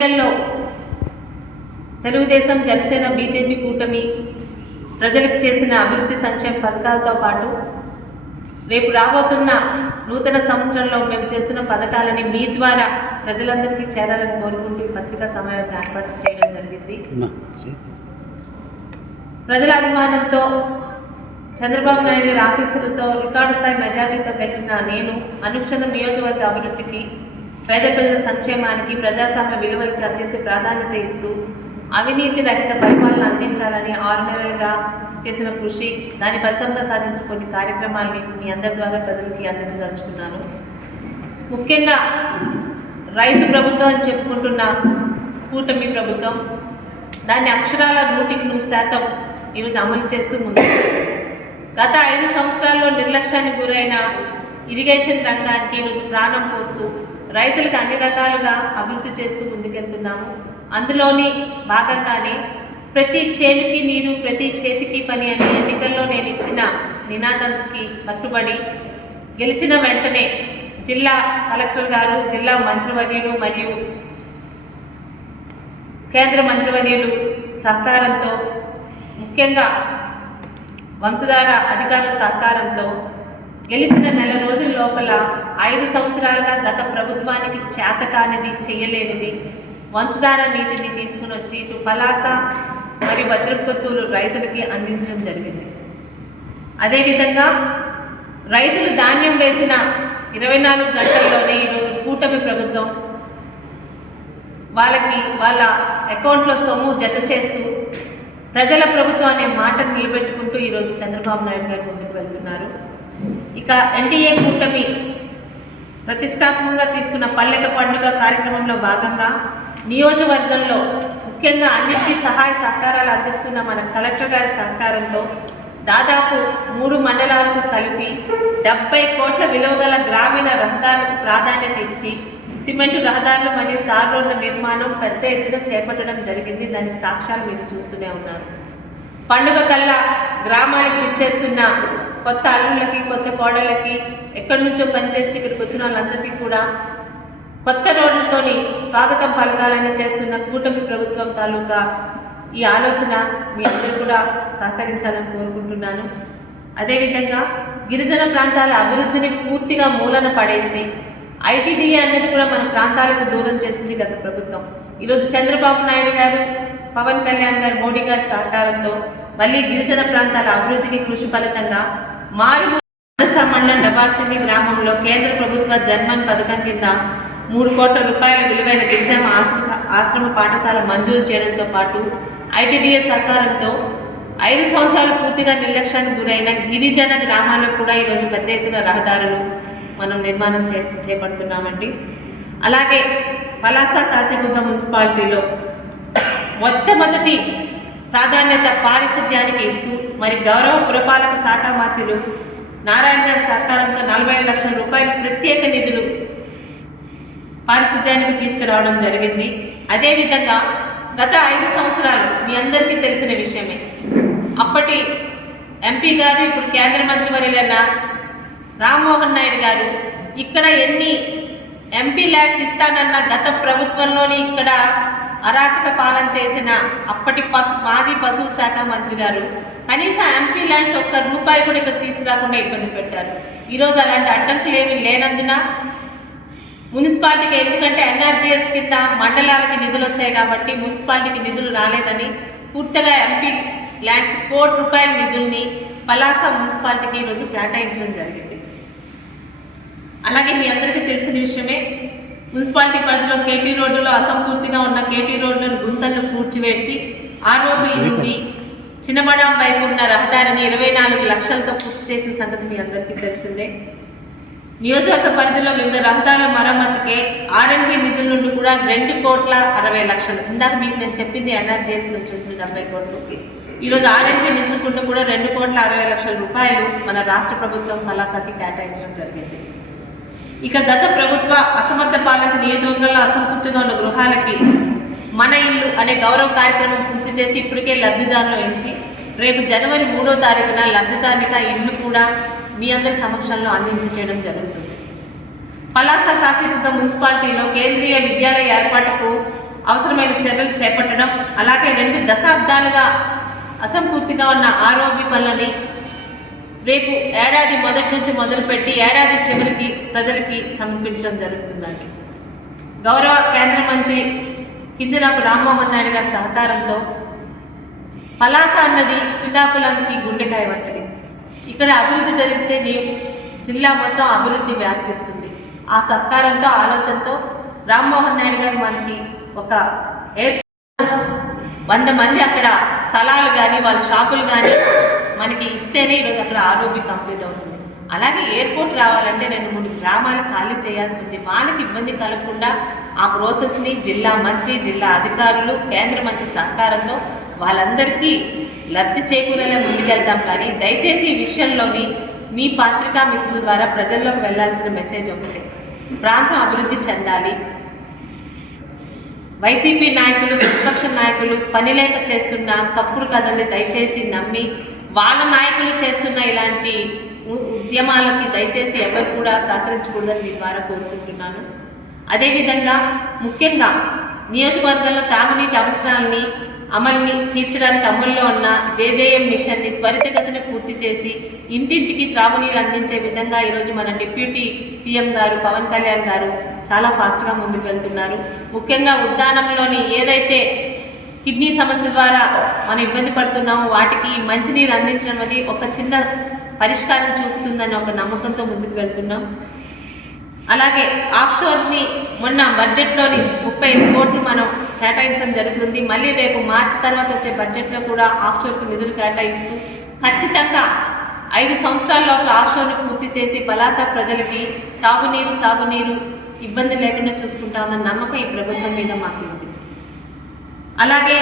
ఎన్నికల్లో తెలుగుదేశం జనసేన బీజేపీ కూటమి ప్రజలకు చేసిన అభివృద్ధి సంక్షేమ పథకాలతో పాటు రేపు రాబోతున్న నూతన సంవత్సరంలో మేము చేస్తున్న పథకాలని మీ ద్వారా ప్రజలందరికీ చేరాలని కోరుకుంటూ ఈ పత్రికా సమావేశం ఏర్పాటు చేయడం జరిగింది. ప్రజల అభిమానంతో చంద్రబాబు నాయుడు గారి ఆశీస్సులతో రికార్డు స్థాయి మెజార్టీతో గెలిచిన నేను అనుక్షణం నియోజకవర్గ అభివృద్ధికి పేద ప్రజల సంక్షేమానికి ప్రజాస్వామ్య విలువలకు అత్యంత ప్రాధాన్యత ఇస్తూ అవినీతి రహిత పరిపాలన అందించాలని ఆరు నెలలుగా చేసిన కృషి దాని ఫలితంగా సాధించిన కొన్ని కార్యక్రమాలని మీ అందరి ద్వారా ప్రజలకి అందించదలుచుకున్నాను ముఖ్యంగా రైతు ప్రభుత్వం అని చెప్పుకుంటున్న కూటమి ప్రభుత్వం దాన్ని అక్షరాల నూటికి నూరు శాతం ఈరోజు అమలు చేస్తూ ముందు గత ఐదు సంవత్సరాల్లో నిర్లక్ష్యానికి గురైన ఇరిగేషన్ రంగానికి ఈరోజు ప్రాణం పోస్తూ రైతులకు అన్ని రకాలుగా అభివృద్ధి చేస్తూ ముందుకెళ్తున్నాము. అందులోని భాగంగానే ప్రతి చేతికి నీరు ప్రతి చేతికి పని అని ఎన్నికల్లో నేను ఇచ్చిన నినాదానికి కట్టుబడి గెలిచిన వెంటనే జిల్లా కలెక్టర్ గారు జిల్లా మంత్రివర్యులు మరియు కేంద్ర మంత్రివర్యులు సహకారంతో ముఖ్యంగా వంశధార అధికారుల సహకారంతో గెలిచిన నెల రోజుల లోపల ఐదు సంవత్సరాలుగా గత ప్రభుత్వానికి చేతకానిది చేయలేనిది వంశధార నీటిని తీసుకుని వచ్చి ఇటు పలాస మరియు వజ్రపత్తులు రైతులకి అందించడం జరిగింది. అదేవిధంగా రైతులు ధాన్యం వేసిన ఇరవై నాలుగు గంటల్లోనే ఈరోజు కూటమి ప్రభుత్వం వాళ్ళకి వాళ్ళ అకౌంట్లో సొమ్ము జత చేస్తూ ప్రజల ప్రభుత్వం అనే మాటను నిలబెట్టుకుంటూ ఈరోజు చంద్రబాబు నాయుడు గారు ముందుకు వెళ్తున్నారు. ఇక ఎన్టీఏ కూటమి ప్రతిష్టాత్మకంగా తీసుకున్న పల్లెట పండుగ కార్యక్రమంలో భాగంగా నియోజకవర్గంలో ముఖ్యంగా అన్నిటికీ సహాయ సహకారాలు అందిస్తున్న మన కలెక్టర్ గారి సహకారంతో దాదాపు మూడు మండలాలకు కలిపి డెబ్బై కోట్ల విలువ గల గ్రామీణ రహదారులకు ప్రాధాన్యత ఇచ్చి సిమెంట్ రహదారులు మరియు తార్ రోడ్ల నిర్మాణం పెద్ద ఎత్తున చేపట్టడం జరిగింది. దానికి సాక్ష్యాలు మీరు చూస్తూనే ఉన్నారు. పండుగ కల్లా గ్రామానికి విచ్చేస్తున్న కొత్త అల్లుళ్ళకి కొత్త కోడళ్ళకి ఎక్కడి నుంచో పనిచేసి ఇక్కడికి వచ్చిన వాళ్ళందరికీ కూడా కొత్త రోడ్లతోని స్వాగతం పలకాలని చేస్తున్న కూటమి ప్రభుత్వం తాలూకా ఈ ఆలోచన మీ అందరూ కూడా సహకరించాలని కోరుకుంటున్నాను. అదేవిధంగా గిరిజన ప్రాంతాల అభివృద్ధిని పూర్తిగా మూలన పడేసి ఐటీడీఏ అనేది కూడా మన ప్రాంతాలకు దూరం చేసింది గత ప్రభుత్వం. ఈరోజు చంద్రబాబు నాయుడు గారు పవన్ కళ్యాణ్ గారు మోడీ గారి సహకారంతో మళ్ళీ గిరిజన ప్రాంతాల అభివృద్ధికి కృషి ఫలితంగా మారుమూల మండలం డబార్సిని గ్రామంలో కేంద్ర ప్రభుత్వ జన్మన్ పథకం కింద మూడు కోట్ల రూపాయల విలువైన గిరిజన ఆశ్రమ పాఠశాల మంజూరు చేయడంతో పాటు ఐటీడీఏ సహకారంతో ఐదు సంవత్సరాలు పూర్తిగా నిర్లక్ష్యానికి గురైన గిరిజన గ్రామాల్లో కూడా ఈరోజు పెద్ద ఎత్తున రహదారులు మనం నిర్మాణం చే చేపడుతున్నామండి. అలాగే పలాస కాశీబుగ్గ మున్సిపాలిటీలో మొట్టమొదటి ప్రాధాన్యత పారిశుద్ధ్యానికి ఇస్తూ మరి గౌరవ పురపాలక శాఖ మంత్రులు నారాయణ గారి సహకారంతో నలభై లక్షల రూపాయలు ప్రత్యేక నిధులు పారిశుద్ధ్యానికి తీసుకురావడం జరిగింది. అదేవిధంగా గత ఐదు సంవత్సరాలు మీ అందరికీ తెలిసిన విషయమే. అప్పటి ఎంపీ గారు ఇప్పుడు కేంద్ర మంత్రి వర్యులైన రామ్మోహన్ నాయుడు గారు ఇక్కడ ఎన్ని ఎంపీ ల్యాడ్స్ ఇస్తానన్న గత ప్రభుత్వంలోని ఇక్కడ అరాచక పాలన చేసిన అప్పటి పశు మాజీ పశువుల శాఖ మంత్రి గారు కనీసం ఎంపీ ల్యాండ్స్ ఒక్క రూపాయి కూడా ఇక్కడ తీసుకురాకుండా ఇబ్బంది పెట్టారు. ఈరోజు అలాంటి అడ్డంకులు ఏమీ లేనందున మున్సిపాలిటీకి ఎందుకంటే ఎన్ఆర్జీఎస్ కింద మండలాలకి నిధులు వచ్చాయి కాబట్టి మున్సిపాలిటీకి నిధులు రాలేదని పూర్తిగా ఎంపీ ల్యాండ్స్ కోటి రూపాయల నిధుల్ని పలాస మున్సిపాలిటీకి ఈరోజు కేటాయించడం జరిగింది. అలాగే మీ అందరికీ తెలిసిన విషయమే మున్సిపాలిటీ పరిధిలో కేటీ రోడ్డులో అసంపూర్తిగా ఉన్న కేటీ రోడ్లను గుంతలను పూడ్చివేసి ఆర్ఓబి నుండి చిన్నబడాం వైపు ఉన్న రహదారిని ఇరవై నాలుగు లక్షలతో పూర్తి చేసిన సంగతి మీ అందరికీ తెలిసిందే. నియోజకవర్గ పరిధిలో వివిధ రహదారుల మరమ్మతుకే ఆర్ఎన్బి నిధుల నుండి కూడా రెండు కోట్ల అరవై లక్షలు. ఇందాక మీకు నేను చెప్పింది ఎన్ఆర్జీఎస్ నుంచి వచ్చిన డెబ్బై కోట్లు. ఈరోజు ఆర్ఎన్బి నిధుల నుండి కూడా రెండు కోట్ల అరవై లక్షల రూపాయలు మన రాష్ట్ర ప్రభుత్వం కళాశాఖకి కేటాయించడం జరిగింది. ఇక గత ప్రభుత్వ అసమర్థ పాలక నియోజకవర్గంలో అసంపూర్తిగా ఉన్న గృహాలకి మన ఇల్లు అనే గౌరవ కార్యక్రమం పూర్తి చేసి ఇప్పటికే లబ్ధిదారులు ఎంచి రేపు జనవరి మూడో తారీఖున లబ్ధిదారునిక ఇల్లు కూడా మీ అందరి సమక్షంలో అందించడం జరుగుతుంది. పలాస కాశీదుర్గ మున్సిపాలిటీలో కేంద్రీయ విద్యాలయ ఏర్పాటుకు అవసరమైన చర్యలు చేపట్టడం అలాగే రెండు దశాబ్దాలుగా అసంపూర్తిగా ఉన్న ఆరోగ్య పనులని రేపు ఏడాది మొదటి నుంచి మొదలుపెట్టి ఏడాది చివరికి ప్రజలకి సమర్పించడం జరుగుతుందండి. గౌరవ కేంద్ర మంత్రి కింజరాపు రామ్మోహన్ నాయుడు గారి సహకారంతో పలాస అన్నది శ్రీకాకుళానికి గుండెకాయ వంటిది. ఇక్కడ అభివృద్ధి జరిగితే జిల్లా మొత్తం అభివృద్ధి వ్యాప్తిస్తుంది. ఆ సహకారంతో ఆలోచనతో రామ్మోహన్ నాయుడు గారు మనకి ఒక ఎయిర్ వంద మంది అక్కడ స్థలాలు కానీ వాళ్ళ షాపులు కానీ మనకి ఇస్తేనే ఈరోజు అక్కడ ఆరోగ్యం కంప్లీట్ అవుతుంది. అలాగే ఎయిర్పోర్ట్ రావాలంటే రెండు మూడు గ్రామాలు ఖాళీ చేయాల్సి ఉంది. వాళ్ళకి ఇబ్బంది కలగకుండా ఆ ప్రాసెస్ని జిల్లా మంత్రి జిల్లా అధికారులు కేంద్ర మంత్రి సహకారంతో వాళ్ళందరికీ లబ్ధి చేకూరేలా ముందుకెళ్తాం. కానీ దయచేసి ఈ విషయంలోని మీ పాత్రికా మిత్రుల ద్వారా ప్రజల్లోకి వెళ్ళాల్సిన మెసేజ్ ఒకటే. ప్రాంతం అభివృద్ధి చెందాలి. వైసీపీ నాయకులు ప్రతిపక్ష నాయకులు పని లేక చేస్తున్న తప్పుడు కథల్ని దయచేసి నమ్మి వాళ్ళ నాయకులు చేస్తున్న ఇలాంటి ఉ- ఉద్యమాలకి దయచేసి ఎవరు కూడా సహకరించకూడదని మీ ద్వారా కోరుకుంటున్నాను. అదేవిధంగా ముఖ్యంగా నియోజకవర్గంలో తాగునీటి అవసరాలని అమల్ని తీర్చడానికి అమల్లో ఉన్న జేజేఎం మిషన్ని త్వరితగతిన పూర్తి చేసి ఇంటింటికి త్రాగునీరు అందించే విధంగా ఈరోజు మన డిప్యూటీ సీఎం గారు పవన్ కళ్యాణ్ గారు చాలా ఫాస్ట్గా ముందుకు వెళ్తున్నారు. ముఖ్యంగా ఉద్యానంలోని ఏదైతే కిడ్నీ సమస్య ద్వారా మనం ఇబ్బంది పడుతున్నాము వాటికి మంచినీరు అందించడం అనేది ఒక చిన్న పరిష్కారం చూపుతుందని ఒక నమ్మకంతో ముందుకు వెళ్తున్నాం. అలాగే ఆఫ్షోర్ని మొన్న బడ్జెట్లోని ముప్పై ఐదు కోట్లు మనం కేటాయించడం జరుగుతుంది. మళ్ళీ రేపు మార్చి తర్వాత వచ్చే బడ్జెట్లో కూడా ఆఫ్షోర్కి నిధులు కేటాయిస్తూ ఖచ్చితంగా ఐదు సంవత్సరాల లోపల ఆఫ్షోర్ని పూర్తి చేసి పలాస ప్రజలకి తాగునీరు సాగునీరు ఇబ్బంది లేకుండా చూసుకుంటామన్న నమ్మకం ఈ ప్రభుత్వం మీద మాకు ఉంది. అలాగే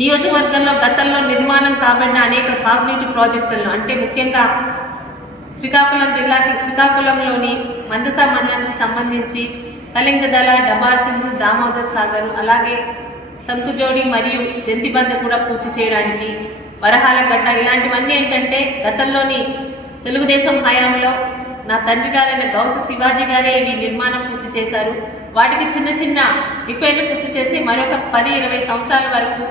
నియోజకవర్గంలో గతంలో నిర్మాణం కాబడిన అనేక తాగునీటి ప్రాజెక్టులను అంటే ముఖ్యంగా శ్రీకాకుళం జిల్లాకి శ్రీకాకుళంలోని మందస మండలానికి సంబంధించి కళింగదల డబార్ సింగ్ దామోదర్ సాగర్ అలాగే సంకుజోడి మరియు జంతిబంద కూడా పూర్తి చేయడానికి వరహాలగడ్డ ఇలాంటివన్నీ ఏంటంటే గతంలోని తెలుగుదేశం హయాంలో నా తండ్రి గారైన గౌత శివాజీ గారే ఇవి నిర్మాణం పూర్తి చేశారు. వాటికి చిన్న చిన్న రిపేర్లు పూర్తి చేసి మరొక పది ఇరవై సంవత్సరాల వరకు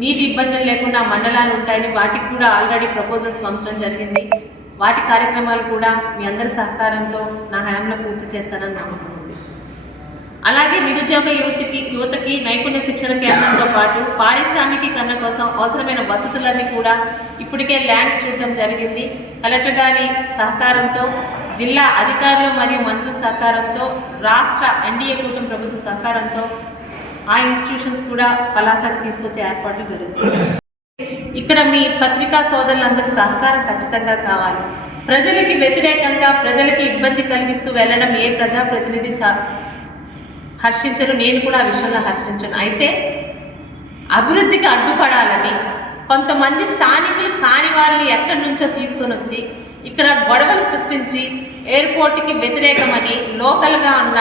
నీటి ఇబ్బందులు లేకుండా మండలాలు ఉంటాయని వాటికి కూడా ఆల్రెడీ ప్రపోజల్స్ పంపడం జరిగింది. వాటి కార్యక్రమాలు కూడా మీ అందరి సహకారంతో నా హయాంలో పూర్తి చేస్తానని నమ్మకం ఉంది అలాగే నిరుద్యోగ యువతికి యువతకి నైపుణ్య శిక్షణ కేంద్రంతో పాటు పారిశ్రామికీకరణ కోసం అవసరమైన వసతులన్నీ కూడా ఇప్పటికే ల్యాండ్స్ చూడడం జరిగింది. కలెక్టర్ గారి సహకారంతో జిల్లా అధికారులు మరియు మంత్రుల సహకారంతో రాష్ట్ర ఎన్డీఏ కూటమి ప్రభుత్వ సహకారంతో ఆ ఇన్స్టిట్యూషన్స్ కూడా పలాసాకి తీసుకొచ్చే ఏర్పాట్లు జరుగుతాయి ఇక్కడ మీ పత్రికా సోదరులందరి సహకారం ఖచ్చితంగా కావాలి. ప్రజలకి వ్యతిరేకంగా ప్రజలకి ఇబ్బంది కలిగిస్తూ వెళ్ళడం ఏ ప్రజాప్రతినిధి స హర్షించరు. నేను కూడా ఆ విషయంలో హర్షించను. అయితే అభివృద్ధికి అడ్డుపడాలని కొంతమంది స్థానికులు కాని వారిని ఎక్కడి నుంచో తీసుకొని వచ్చి ఇక్కడ గొడవలు సృష్టించి ఎయిర్పోర్ట్కి వ్యతిరేకమని లోకల్గా ఉన్న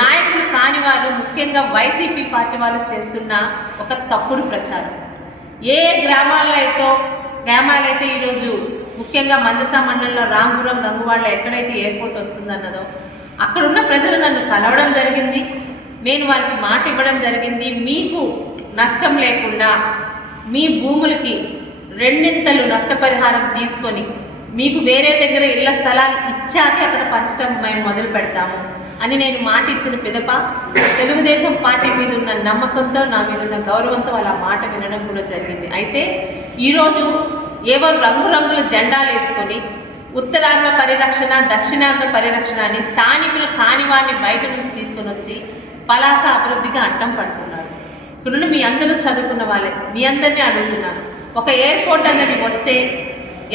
నాయకులు కాని వారు ముఖ్యంగా వైసీపీ పార్టీ వాళ్ళు చేస్తున్న ఒక తప్పుడు ప్రచారం. ఏ గ్రామాల్లో అయితే గ్రామాలైతే ఈరోజు ముఖ్యంగా మందసా మండలంలో రాంపురం గంగువాడలో ఎక్కడైతే ఎయిర్పోర్ట్ వస్తుందన్నదో అక్కడున్న ప్రజలు నన్ను కలవడం జరిగింది. నేను వారికి మాట ఇవ్వడం జరిగింది. మీకు నష్టం లేకుండా మీ భూములకి రెండింతలు నష్టపరిహారం తీసుకొని మీకు వేరే దగ్గర ఇళ్ళ స్థలాలు ఇచ్చాకే అక్కడ పరిశ్రమ మేము మొదలు పెడతాము అని నేను మాట ఇచ్చిన పిదప తెలుగుదేశం పార్టీ మీద ఉన్న నమ్మకంతో నా మీద ఉన్న గౌరవంతో వాళ్ళ మాట వినడం కూడా జరిగింది. అయితే ఈరోజు ఏవో రంగురంగుల జెండాలు వేసుకొని ఉత్తరాంధ్ర పరిరక్షణ దక్షిణాంధ్ర పరిరక్షణ అని స్థానికులు కాని వారిని బయట నుంచి తీసుకొని వచ్చి పలాస అభివృద్ధిగా అడ్డం పడుతున్నారు. ఇక్కడున్న మీ అందరూ చదువుకున్న వాళ్ళే మీ అందరినీ అడుగుతున్నాను. ఒక ఎయిర్పోర్ట్ అన్నది వస్తే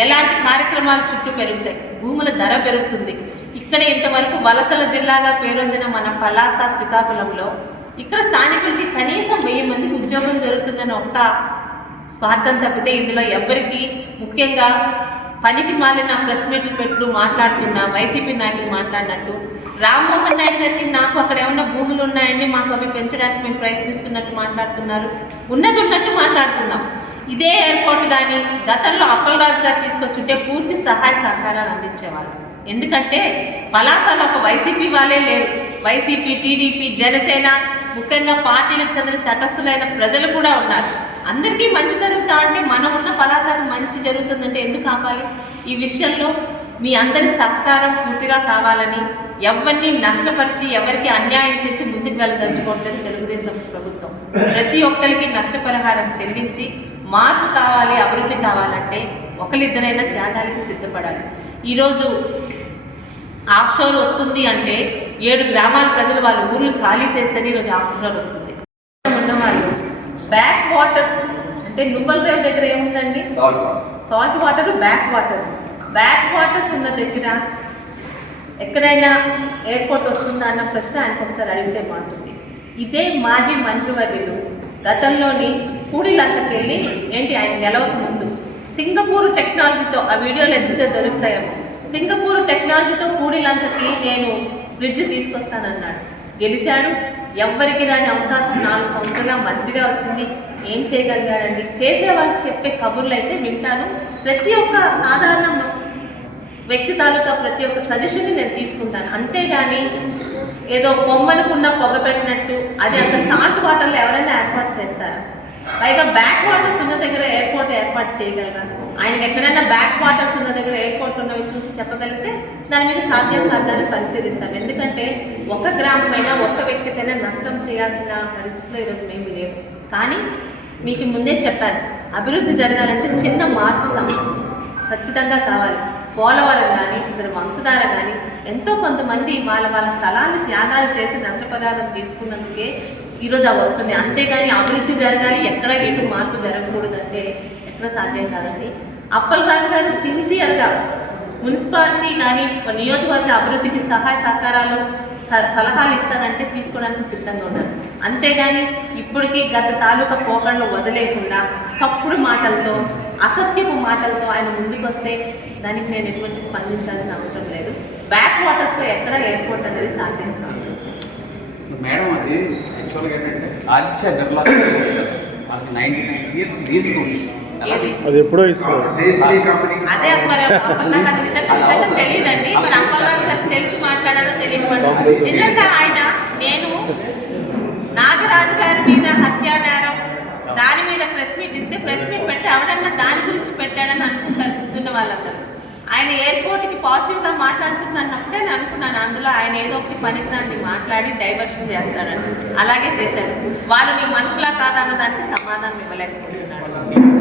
ఎలాంటి కార్యక్రమాలు చుట్టూ పెరుగుతాయి? భూముల ధర పెరుగుతుంది. ఇక్కడ ఇంతవరకు వలసల జిల్లాగా పేరొందిన మన పలాస శ్రీకాకుళంలో ఇక్కడ స్థానికులకి కనీసం వెయ్యి మందికి ఉద్యోగం దొరుకుతుందని ఒక్క స్వార్థం తప్పితే ఇందులో ఎవ్వరికీ ముఖ్యంగా పనికి మాలిన ప్రెస్ మీట్లు పెట్టు మాట్లాడుతున్న వైసీపీ నాయకులు మాట్లాడినట్టు రామ్మోహన్ నాయుడు గారికి నాకు అక్కడ ఏమన్నా భూములు ఉన్నాయండి మాకు అవి పెంచడానికి మేము ప్రయత్నిస్తున్నట్టు మాట్లాడుతున్నారు. ఉన్నది ఉన్నట్టు మాట్లాడుతున్నాం ఇదే ఎయిర్పోర్ట్ కానీ గతంలో అప్పలరాజు గారు తీసుకొచ్చుంటే పూర్తి సహాయ సహకారాలు అందించేవాళ్ళు. ఎందుకంటే పలాసలో ఒక వైసీపీ వాళ్ళే లేరు. వైసీపీ టీడీపీ జనసేన ముఖ్యంగా పార్టీలకు చెందిన తటస్థులైన ప్రజలు కూడా ఉన్నారు. అందరికీ మంచి జరుగుతా అంటే మనం ఉన్న పలాసకు మంచి జరుగుతుందంటే ఎందుకు కావాలి ఈ విషయంలో మీ అందరి సహకారం పూర్తిగా కావాలని ఎవరిని నష్టపరిచి ఎవరికి అన్యాయం చేసి ముందుకు వెళ్ళదలుచుకోవట్లేదు తెలుగుదేశం ప్రభుత్వం. ప్రతి ఒక్కరికి నష్టపరిహారం చెల్లించి మార్పు కావాలి అభివృద్ధి కావాలంటే ఒకరిద్దరైనా త్యాగాలకి సిద్ధపడాలి. ఈరోజు ఆఫ్ షోర్ వస్తుంది అంటే ఏడు గ్రామాల ప్రజలు వాళ్ళ ఊర్లు ఖాళీ చేస్తేనే ఈరోజు ఆఫ్ షోర్ వస్తుంది. ఉన్నవాళ్ళు బ్యాక్ వాటర్స్ అంటే నువ్వల రేవు దగ్గర ఏముందండి? Salt water back waters. Back waters ఉన్న దగ్గర ఎక్కడైనా ఎయిర్పోర్ట్ వస్తుందా అన్న ప్రశ్న ఆయనకు ఒకసారి అడిగితే బాగుంటుంది. ఇదే మాజీ మంత్రివర్యులు గతంలోని కూడిలంకెళ్ళి ఏంటి ఆయన గెలవక ముందు? సింగపూర్ టెక్నాలజీతో ఆ వీడియోలు ఎదిగితే దొరుకుతాయేమో. సింగపూర్ టెక్నాలజీతో కూడిలంకకి నేను బ్రిడ్జ్ తీసుకొస్తానన్నాడు. గెలిచాడు. ఎవ్వరికి రాని అవకాశం నాలుగు సంవత్సరాలుగా మంత్రిగా వచ్చింది. ఏం చేయగలిగాడండి? చేసేవాళ్ళు చెప్పే కబుర్లు అయితే వింటాను. ప్రతి ఒక్క సాధారణ వ్యక్తి తాలూకా ప్రతి ఒక్క సజెషన్ని నేను తీసుకుంటాను. అంతేగాని ఏదో బొమ్మనుకున్న పొగ పెట్టినట్టు అది అంత సాల్ట్ వాటర్లో ఎవరైనా ఏర్పాటు చేస్తారా? పైగా బ్యాక్ వాటర్స్ ఉన్న దగ్గర ఎయిర్పోర్ట్ ఏర్పాటు చేయగలరా? ఆయనకి ఎక్కడైనా బ్యాక్ వాటర్స్ ఉన్న దగ్గర ఎయిర్పోర్ట్ ఉన్నవి చూసి చెప్పగలిగితే దాని మీద సాధ్యాసాధ్యాన్ని పరిశీలిస్తాం. ఎందుకంటే ఒక గ్రామమైనా ఒక్క వ్యక్తికైనా నష్టం చేయాల్సిన పరిస్థితులు ఈరోజు మేము లేవు కానీ మీకు ముందే చెప్పాను అభివృద్ధి జరగాలంటే చిన్న మార్పు సమయం ఖచ్చితంగా కావాలి. పోలవరం కానీ ఇక్కడ వంశధార కానీ ఎంతో కొంతమంది వాళ్ళ వాళ్ళ స్థలాన్ని త్యాగాలు చేసి నష్టపరిహారం తీసుకున్నందుకే ఈరోజు అవి వస్తుంది అంతేగాని అభివృద్ధి జరగాలి ఎక్కడ ఎటు మార్పు జరగకూడదంటే ఎక్కడ సాధ్యం కాదండి. అప్పల్ రాజు గారు సిన్సియర్గా మున్సిపాలిటీ కానీ నియోజకవర్గ అభివృద్ధికి సహాయ సహకారాలు సలహాలు ఇస్తానంటే తీసుకోవడానికి సిద్ధంగా ఉన్నారు అంతేగాని ఇప్పటికీ గత తాలూకా పోకళ్ళు వదిలేకుండా తప్పుడు మాటలతో అసత్యపు మాటలతో ఆయన ముందుకు వస్తే దానికి నేను ఎటువంటి స్పందించాల్సిన అవసరం లేదు. బ్యాక్ వాటర్స్లో ఎక్కడ ఎయిర్పోర్ట్ అనేది సాధ్యం కాదు. మేడం అది యాక్చువల్గా ఏంటంటే ఆదిత్య బిర్లా వాళ్ళకి నైంటీ నైన్ ఇయర్స్ తీసుకుంది ఏది? అది ఎప్పుడో ఇస్తున్నారు అదే మరి అప్పుడు నాకు అది నిజంగా నిజంగా తెలియదండి మరి గారికి తెలిసి నిజంగా ఆయన నేను నాగరాజు గారి మీద హత్యా నేరం దాని మీద ప్రెస్ మీట్ ఇస్తే ప్రెస్ మీట్ పెట్టి ఎవడన్నా దాని గురించి పెట్టాడని అనుకుంటారు గుర్తున్న వాళ్ళందరూ. ఆయన ఎయిర్పోర్ట్కి పాజిటివ్గా మాట్లాడుతున్నప్పుడే నేను అనుకున్నాను. అందులో ఆయన ఏదో ఒకటి పనికిరాంది మాట్లాడి డైవర్షన్ చేస్తాడని అలాగే చేశాడు. వాళ్ళు నీ మనుషులా కాదన్న దానికి సమాధానం ఇవ్వలేకపోతున్నాడు.